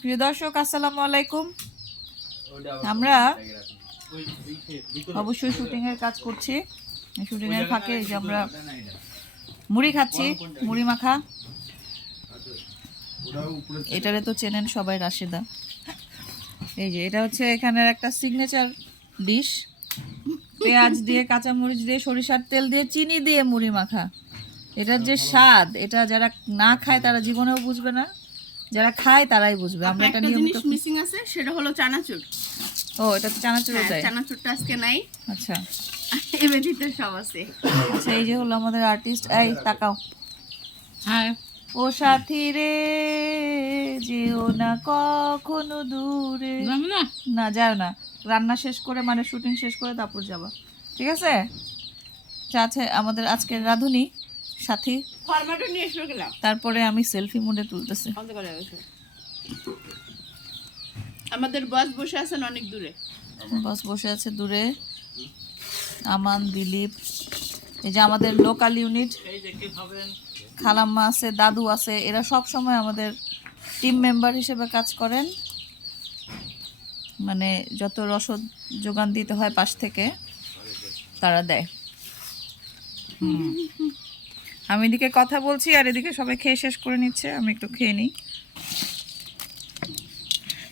প্রিয় দর্শক, আসসালামু আলাইকুম। আমরা অবশ্যই শুটিং এর কাজ করছি। শুটিং এর ফাঁকে যে আমরা মুড়ি খাচ্ছি, মুড়ি মাখা। এটারে তো চেনেন সবাই, রাশেদা। এই যে, এটা হচ্ছে এখানের একটা সিগনেচার ডিশ পেঁয়াজ দিয়ে, কাঁচামরিচ দিয়ে, সরিষার তেল দিয়ে, চিনি দিয়ে মুড়ি মাখা। এটার যে স্বাদ, এটা যারা না খায় তারা জীবনেও বুঝবে না। যারা খায় তারাই বুঝবে আমরা একটা নিয়মিত জিনিস মিসিং আছে সেটা হলো চানাচুর। ও এটা তো চানাচুরও হ্যাঁ, চানাচুরটা আজকে নাই। আচ্ছা। এ ব্যতীত সব আছে। আচ্ছা এই যে হলো আমাদের আর্টিস্ট এই তাকাও। হ্যাঁ ও সাথী রে যেও না কখনো দূরে। না। না যাও না। রান্না শেষ করে মানে শুটিং শেষ করে তারপর যাবা। ঠিক আছে? আচ্ছা, আছে আমাদের আজকের রাঁধুনি। সাথী। ফরম্যাটও নিয়ে এসে গেলাম তারপরে আমি সেলফি মুডে তুলতেছি। আমাদের বস বসে আছেন অনেক দূরে। বস বসে আছে দূরে। আমান দিলীপ এই যে আমাদের লোকাল ইউনিট খালাম্মা আছে দাদু আছে এরা সব সময় আমাদের টিম মেম্বার হিসেবে কাজ করেন। মানে যত রসদ যোগান দিতে হয় পাশ থেকে তারা দেয়। হুম। আমি এদিকে কথা বলছি আর এদিকে সবাই খেয়ে শেষ করে নিচ্ছে আমি একটু খেয়ে নিই।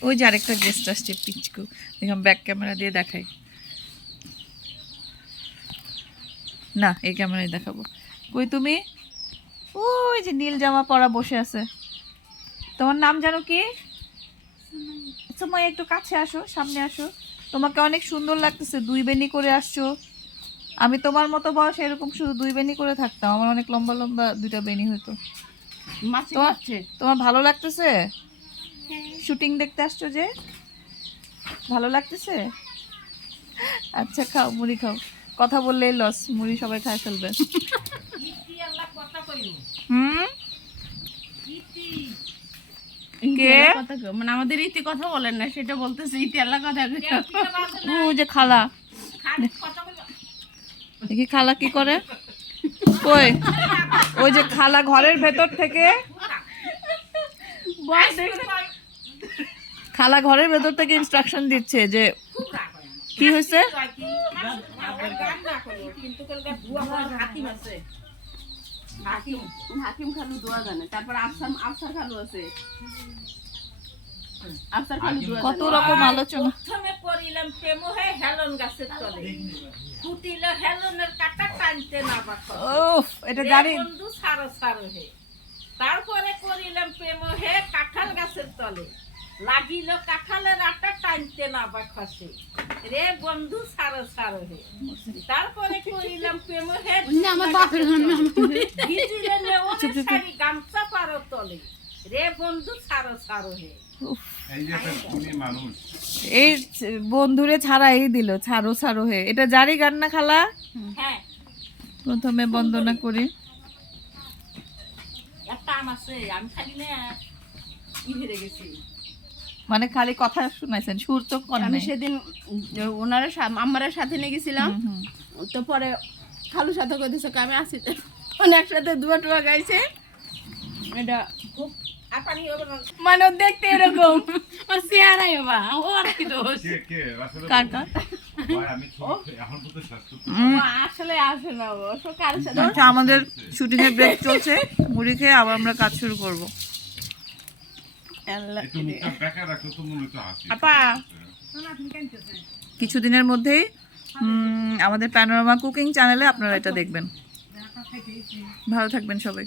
ওই যে আরেকটা গেস্ট আসছে পিচকু। দেখলাম ব্যাক ক্যামেরা দিয়ে দেখাই। না এই ক্যামেরায় দেখাবো। কই তুমি? ওই যে নীল জামা পরা বসে আছে। তোমার নাম জানো কি? সময় একটু কাছে আসো সামনে আসো। তোমাকে অনেক সুন্দর লাগতেছে দুই বেনি করে আসছো। আমি তোমার মতো বয়স এরকম শুধু দুই বেনি করে থাকতাম। আমার অনেক লম্বা লম্বা দুইটা বেনি হতো তোমার তোমার ভালো লাগতেছে? শুটিং দেখতে আসছো যে? ভালো লাগতেছে? আচ্ছা খাও মুড়ি খাও। কথা বললেই লস মুড়ি সবাই খায় ফেলবে। হুম? কে? কথা মানে আমাদের ইতি কথা বলেন না সেটা বলতেছে ইতি আল্লাহ কথা ও যে খালা। দেখি খালা কি করে? কই? ওই যে খালা ঘরের ভেতর থেকে খালা ঘরের ভেতর থেকে ইনস্ট্রাকশন দিচ্ছে যে কি হয়েছে? হাকিম হাকিম খালু দোয়া জানে। তারপর আফসার আফসার খালু আছে। আফসার খালু কত রকম আলোচনা। প্রথমে করিলাম প্রেম হয়ে হেলন গাছের তলে। ফুটিল হেলনের কাটা টানতে না পারত। এটা জানি বন্ধু সারো সারো হে। তারপরে করিলাম প্রেম হে কাঁঠাল গাছের তলে। লাগিল কাঁঠালের আটা টানতে না বা খসে রে বন্ধু সারো সারো হে। তারপরে করিলাম প্রেম হে আমার বাপের ভিজিলে নেওয়ার শাড়ি গামছা পারো তলে। রে বন্ধু সারো সারো হে। এই যে একটা খুনি মানুষ। এই বন্ধুরে ছাড়াই দিল ছাড়ো ছাড়ো হে। এটা জারি গান না খালা? হ্যাঁ। প্রথমে বন্দনা করি। খালি মানে খালি কথা শুনাইছেন সুর তো আমি সেদিন ওনারা আমার সাথে নিয়ে গেছিলাম। তো পরে খালুর সাথে কই দিছে আমি আসি মানে একসাথে দুয়া টুয়া গাইছে। এটা খুব আপানি হবে না। মানে দেখতে এরকম। আর চেহারাই বা ও আর কি দোষ। কে কে? আসলে কার কার? ভাই আমি ছোট এখন তো স্বাস্থ্য ও আসলে আসে না ও সো কারোর সাথে? আচ্ছা আমাদের শুটিং এর ব্রেক চলছে। মুড়ি খেয়ে আবার আমরা কাজ শুরু করব। মনে কিছুদিনের মধ্যেই আমাদের প্যানোরামা কুকিং চ্যানেলে আপনারা এটা দেখবেন। ভালো থাকবেন সবাই।